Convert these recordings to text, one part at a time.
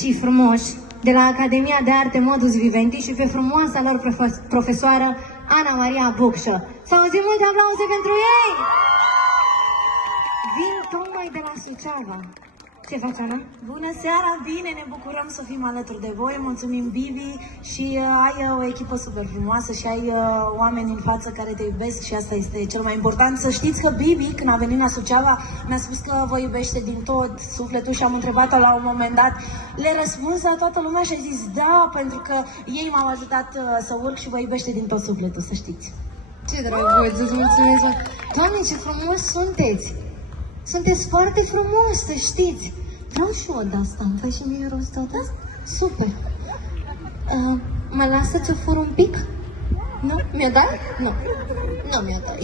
bibicii frumoși de la Academia de Arte Modus Vivendi și pe frumoasa lor profesoară Ana Maria Bucșă. Să auzim multe aplauze pentru ei! Vin tocmai de la Suceava. Ce faci, Ana? Bună seara, bine, ne bucurăm să fim alături de voi, mulțumim Bibi și ai o echipă super frumoasă și ai oameni în față care te iubesc și asta este cel mai important. Să știți că Bibi, când a venit la Suceava, mi-a spus că vă iubește din tot sufletul și am întrebat-o la un moment dat, le răspuns la toată lumea și a zis da, pentru că ei m-au ajutat să urc și vă iubește din tot sufletul, să știți. Ce drăguț, îți mulțumesc! Doamne, ce frumos sunteți! Sunteți foarte frumos, să știți! Vreau și o de-asta, îmi faci și mie rost o de-asta? Super! Mă lasă să fur un pic? Nu? Mi-o dai? Nu. Nu mi-o dai.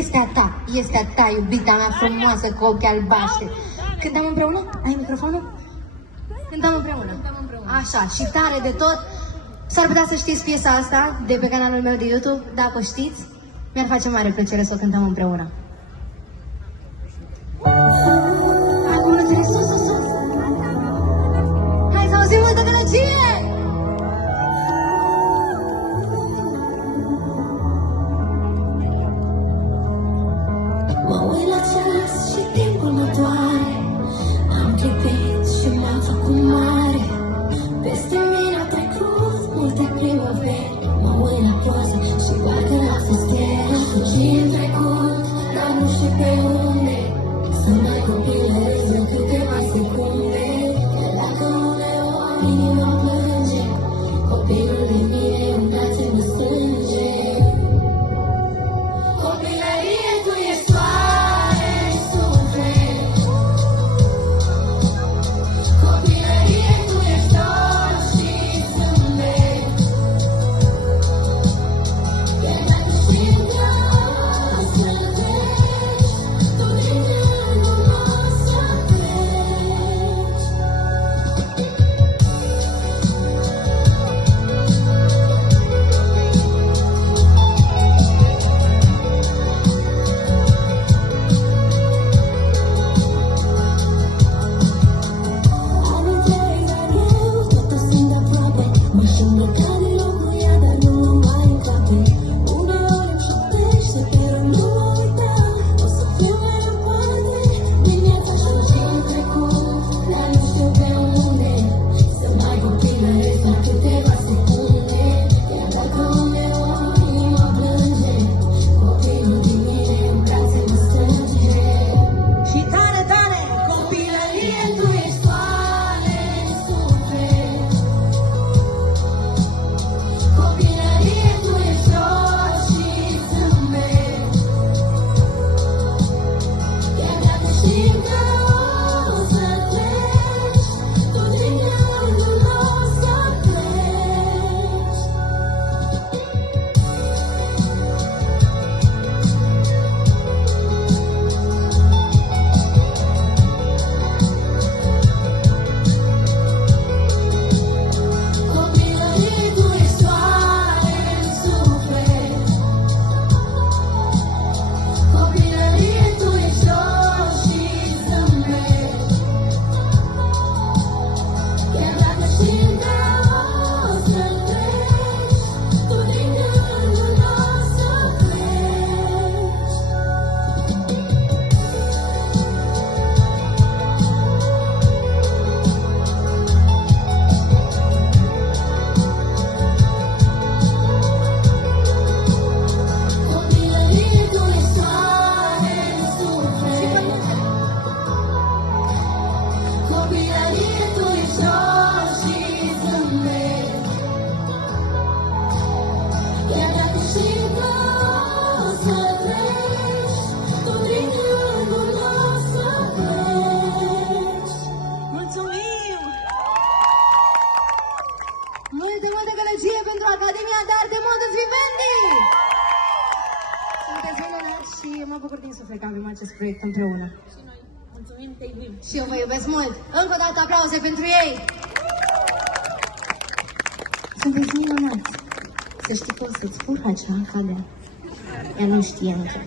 Este a ta, este a ta, iubita mea frumoasă cu ochi albaștri. Cântăm împreună? Ai microfonul? Cântăm împreună. Așa, și tare de tot. S-ar putea să știți piesa asta de pe canalul meu de YouTube, dacă o știți. Mi-ar face mare plăcere să o cântăm împreună. Hai să auzim multă gălăgie! Mă uit la ceas și timpul mă doare. Am clipit și m-am făcut mare. Peste mine a trecut multe primăveri. Mă uit la poză și parcă n-a fost ieri. Am fugit în trecut, dar nu știu pe unde. Sunt mai copilărești de câteva secunde. Dacă uneori inima plânge, copilul din mine în brațe mă strânge. Copilărie, tu ești soare în suflet. Copilărie, tu ești dor și zâmbet. Chiar dacă știm că o să treci, tu din gândul o să pleci. Aminteri, dar eu tot o simt aproape. Mă știu ca de locul ea, dar nu mă mai încape. Uneori îmi șoptește, pero nu mă uita. O să fiu mereu poate din viața și în trecut, dar nu știu pe unde. Sunt mai copilăresc la câteva secunde. Iar dacă uneori inima plânge, copilul din mine în brațe mă strânge. Și tare, tare! Copilărie, tu ești soare în suflet. Copilărie, tu ești dor și zâmbet. Chiar dacă știm că o să treci, tu din gândul o să pleci. Copilărie, tu ești soare în suflet. Copilărie, tu ești dor și zâmbet. Chiar dacă știm că o să treci, tu din gândul o să pleci. Copilărie, tu ești soare în suflet. Copilărie, tu ești dor și zâmbet. Chiar dacă știm că o să treci, tu din gândul o să pleci. Mulțumim! Multe, multe gălăgie pentru Academia de Arte Modus Vivendi! Sunteți minunați și mă bucur din suflet că avem acest proiect împreună. Mulțumim, te iubim! Și eu vă iubesc mult! Încă o dată aplauze pentru ei! Sunteți minunați! Să știi că o să-ți fur acea cadea. Ea nu știe încă.